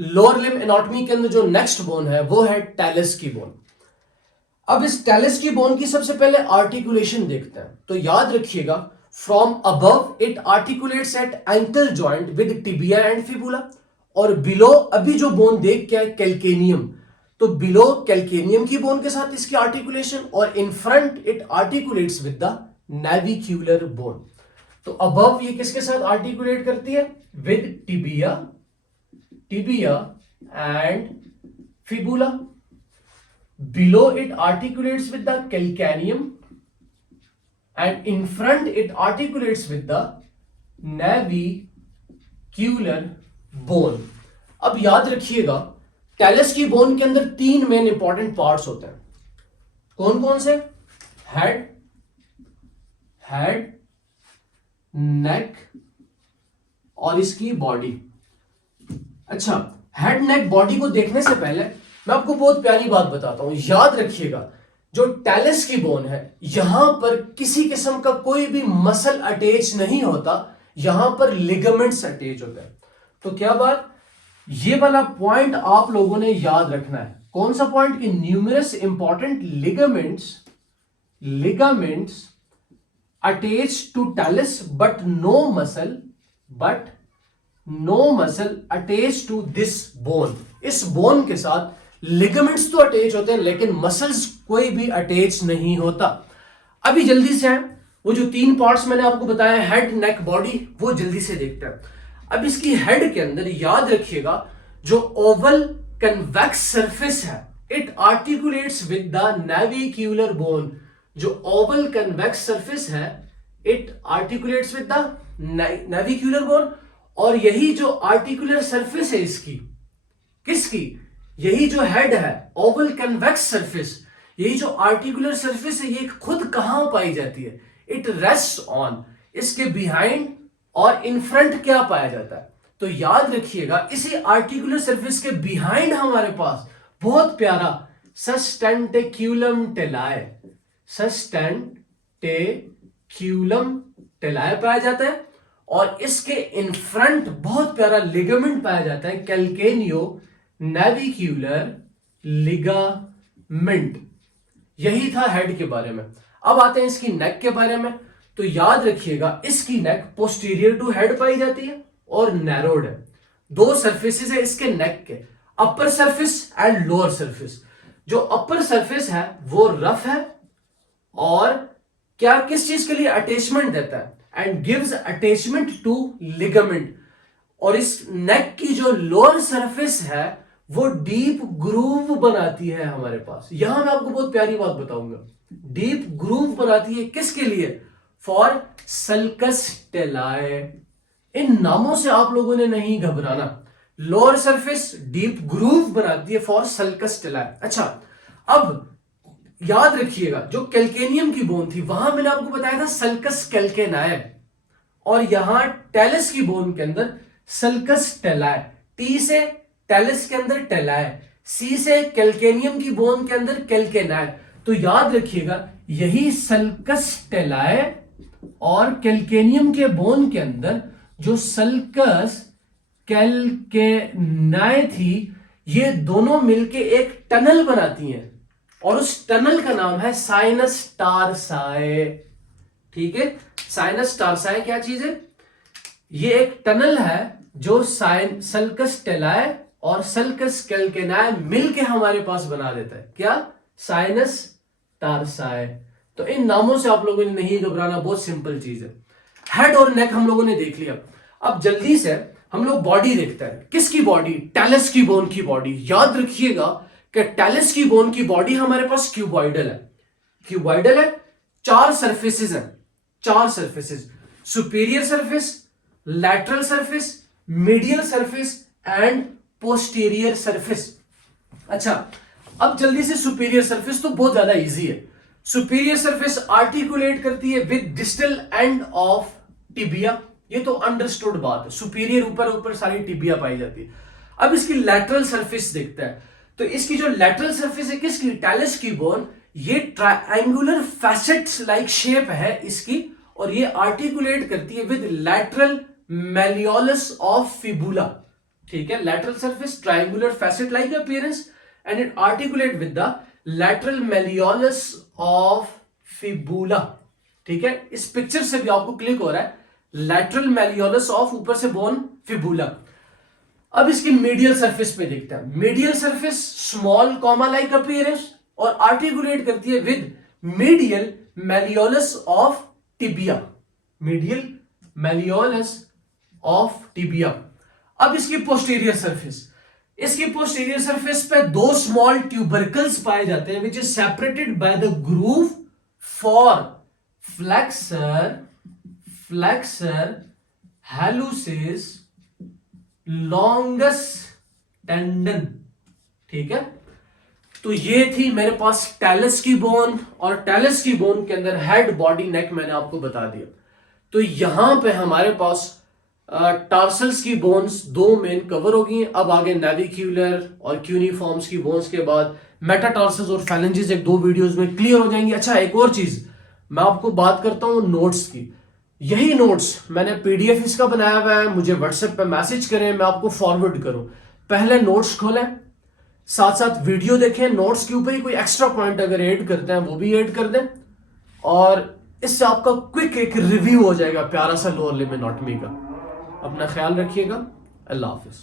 Lower limb anatomy के अंदर जो नेक्स्ट बोन है वो है टैलस की बोन। अब इस टैलस की बोन की सबसे पहले आर्टिकुलेशन देखते हैं। तो याद रखिएगा, from above it articulates at ankle joint with tibia and fibula, और बिलो अभी जो बोन देख के है कैल्केनियम, तो बिलो कैल्केनियम की बोन के साथ इसकी आर्टिकुलेशन, और in front it articulates with the navicular bone. तो अबव ये किसके साथ आर्टिकुलेट करती है? With tibia and fibula. Below it articulates with the calcaneum, and in front it articulates with the navicular bone. अब याद रखिएगा, टैलस की बोन के अंदर तीन मेन इंपॉर्टेंट पार्ट्स होते हैं। कौन कौन से? हेड, नेक और इसकी बॉडी। अच्छा, हेड नेक बॉडी को देखने से पहले मैं आपको बहुत प्यारी बात बताता हूं। याद रखिएगा, जो टैलस की बोन है यहां पर किसी किस्म का कोई भी मसल अटैच नहीं होता, यहां पर लिगामेंट्स अटैच होते हैं। तो क्या बात, ये वाला पॉइंट आप लोगों ने याद रखना है। कौन सा पॉइंट? कि numerous important ligaments attach to talus but no muscle attach to this bone. इस बोन के साथ लिगामेंट्स तो अटैच होते हैं लेकिन मसल्स कोई भी अटैच नहीं होता। अभी जल्दी से वो जो तीन पार्ट्स मैंने आपको बताया, हेड, नेक, बॉडी, वो जल्दी से देखते हैं। अब इसकी हेड के अंदर याद रखिएगा, जो ओवल कन्वेक्स सरफेस है it articulates with the navicular bone. जो ओवल कन्वेक्स सरफेस है it articulates with the navicular bone, और यही जो आर्टिकुलर सरफेस है इसकी, किसकी? यही जो हेड है, ओवल कन्वेक्स सरफेस, यही जो आर्टिकुलर सरफेस है, ये खुद कहां पाई जाती है? इट रेस्ट ऑन, इसके बिहाइंड और इन फ्रंट क्या पाया जाता है? तो याद रखिएगा, इसी आर्टिकुलर सरफेस के बिहाइंड हमारे पास बहुत प्यारा सस्टेंटेक्यूलम टेलाए पाया जाता है, और इसके इन फ्रंट बहुत प्यारा लिगामेंट पाया जाता है, कैल्केनियो नेविक्यूलर लिगामेंट। यही था हेड के बारे में। अब आते हैं इसकी नेक के बारे में। तो याद रखिएगा, इसकी नेक पोस्टीरियर टू हेड पाई जाती है और नैरोड है। दो सरफेसेस है इसके नेक के, upper surface and lower surface. जो अपर सरफेस है वो रफ है और क्या किस चीज के लिए अटैचमेंट देता है? And gives attachment to ligament. और इस नेक की जो लोअर सरफेस है वो डीप ग्रूव बनाती है हमारे पास। यहां मैं आपको बहुत प्यारी बात बताऊंगा, डीप ग्रूव बनाती है किसके लिए? For sulcus टेलाए। इन नामों से आप लोगों ने नहीं घबराना। लोअर सरफेस डीप ग्रूव बनाती है फॉर सल्कस टेलाए। अच्छा, अब याद रखिएगा, जो कैल्केनियम की बोन थी वहां मैंने आपको बताया था सल्कस कैल्केनाए, और यहां टैलस की बोन के अंदर सल्कस टेलाए। टी से टैलस के अंदर टेलाए, सी से कैल्केनियम की बोन के अंदर कैल्केनाए। तो याद रखिएगा, यही सल्कस टेलाए और कैल्केनियम के बोन के अंदर जो सल्कस कैल्केनाए थी, ये दोनों मिलके एक टनल बनाती हैं, और उस टनल का नाम है साइनस टारसाए। ठीक है, साइनस टारसाए क्या चीज है? ये एक टनल है जो सल्कस टेलाए और सल्कस कैल्केनाए मिलके हमारे पास बना देता है। क्या? साइनस टारसाए। तो इन नामों से आप लोगों ने नहीं घबराना, बहुत सिंपल चीज है। हेड और नेक हम लोगों ने देख लिया। अब जल्दी से हम लोग बॉडी देखते हैं। किसकी बॉडी? टैलस की बोन की बॉडी। याद रखिएगा कि टैलस की बोन की बॉडी हमारे पास क्यूबॉइडल है। चार सरफेसेस हैं, चार surfaces, superior surface, lateral surface, medial surface and posterior surface. अच्छा, अब जल्दी से सुपीरियर सरफेस तो बहुत ज्यादा इजी है। सुपीरियर सरफेस आर्टिकुलेट करती है with distal end of tibia. ये तो अंडरस्टूड बात है, सुपीरियर ऊपर सारी टिबिया पाई जाती है। अब इसकी लैटरल सरफेस देखते हैं। तो इसकी जो लैटरल सरफेस है किसकी? टैलस की बोन। ये ट्रायंगुलर फैसेट्स लाइक शेप है इसकी, और ये आर्टिकुलेट करती है विद लैटरल मेलियोलस ऑफ फिबुला। ठीक है, lateral surface triangular facet like appearance and it articulate with the lateral malleolus of fibula। ठीक है, इस पिक्चर से भी आपको क्लिक हो रहा है lateral malleolus of ऊपर से बोन फिबुला। अब इसकी मीडियल सरफेस पे देखते हैं। Medial surface small comma like appearance और आर्टिकुलेट करती है with medial malleolus of tibia. Medial malleolus of tibia. अब इसकी पोस्टीरियर सरफेस, इसकी पोस्टीरियर सरफेस पे दो स्मॉल ट्यूबरकल्स पाए जाते हैं which is separated by the groove for flexor hallucis longus tendon. ठीक है, तो ये थी मेरे पास टैलस की बोन, और टैलस की बोन के अंदर हेड बॉडी नेक मैंने आपको बता दिया। तो यहां पे हमारे पास टार्सल्स की बोन्स दो मेन कवर हो गई। अब आगे नेविक्यूलर और क्यूनिफॉर्म्स की बोन्स के बाद मेटाटार्सल्स और फैलेंजेस एक दो वीडियोस में क्लियर हो जाएंगी। अच्छा, एक और चीज मैं आपको बात करता हूं नोट्स की। यही नोट्स मैंने पीडीएफ इसका बनाया हुआ है, मुझे व्हाट्सएप पे मैसेज करें, मैं आपको फॉरवर्ड करूं। पहले नोट्स खोलें, साथ साथ वीडियो देखें, नोट्स के ऊपर ही कोई एक्स्ट्रा पॉइंट अगर ऐड करते हैं वो भी ऐड कर दें, और इससे आपका क्विक एक रिव्यू हो जाएगा प्यारा सा लोअर लिम्ब एनाटॉमी का। अपना ख्याल रखिएगा। अल्लाह हाफिज।